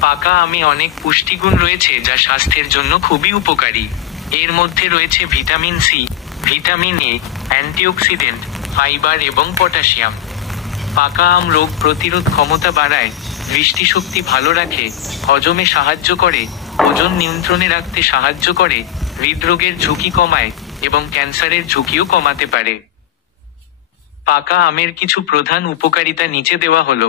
পাকা আমে অনেক পুষ্টিগুণ রয়েছে যা স্বাস্থ্যের জন্য খুবই উপকারী। এর মধ্যে রয়েছে vitamin C, vitamin A, antioxidant, fibre এবং পটাশিয়াম। পাকা আম রোগ প্রতিরোধ ক্ষমতা বাড়ায়, দৃষ্টিশক্তি ভালো রাখে, হজমে সাহায্য করে, ওজন নিয়ন্ত্রণে রাখতে সাহায্য করে, হৃদরোগের ঝুঁকি কমায় এবং ক্যান্সারের ঝুঁকিও কমাতে পারে। পাকা আমের কিছু প্রধান উপকারিতা নিচে দেওয়া হলো।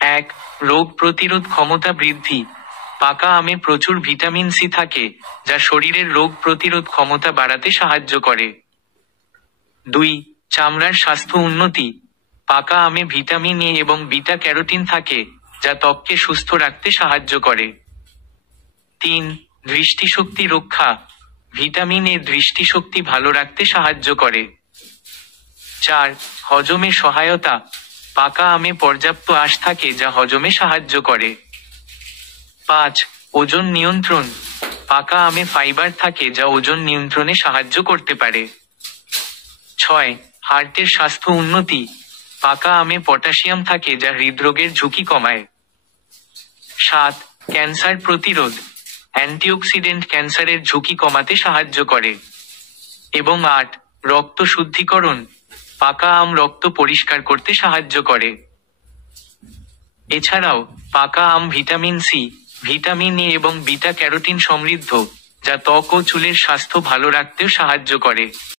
1. রোগ প্রতিরোধ ক্ষমতা বৃদ্ধি। পাকা আমে প্রচুর ভিটামিন সি থাকে, যা শরীরের রোগ প্রতিরোধ ক্ষমতা বাড়াতে সাহায্য করে। 2. চামড়ার স্বাস্থ্য উন্নতি। পাকা আমে ভিটামিন এ এবং বিটা ক্যারোটিন থাকে, যা ত্বককে সুস্থ রাখতে সাহায্য করে। 3. দৃষ্টিশক্তি রক্ষা। ভিটামিন এ দৃষ্টিশক্তি ভালো রাখতে সাহায্য করে। 4. হজমে সহায়তা। পাকা আমে পর্যাপ্ত আঁশ থাকে যা হজমে সাহায্য করে। 5. ওজন নিয়ন্ত্রণ। পাকা আমে ফাইবার থাকে যা ওজন নিয়ন্ত্রণে সাহায্য করতে পারে। 6. হার্টের স্বাস্থ্য উন্নতি। পাকা আমে পটাশিয়াম থাকে যা হৃদরোগের ঝুঁকি কমায়। 7. ক্যান্সার প্রতিরোধ। অ্যান্টিঅক্সিডেন্ট ক্যান্সারের ঝুঁকি কমাতে সাহায্য করে। এবং 8. রক্ত শুদ্ধিকরণ। পাকা আম রক্ত পরিষ্কার করতে সাহায্য করে। এছাড়াও পাকা আম ভিটামিন সি, ভিটামিন এ এবং বিটা ক্যারোটিন সমৃদ্ধ, যা ত্বক ও চুলের স্বাস্থ্য ভালো রাখতেও সাহায্য করে।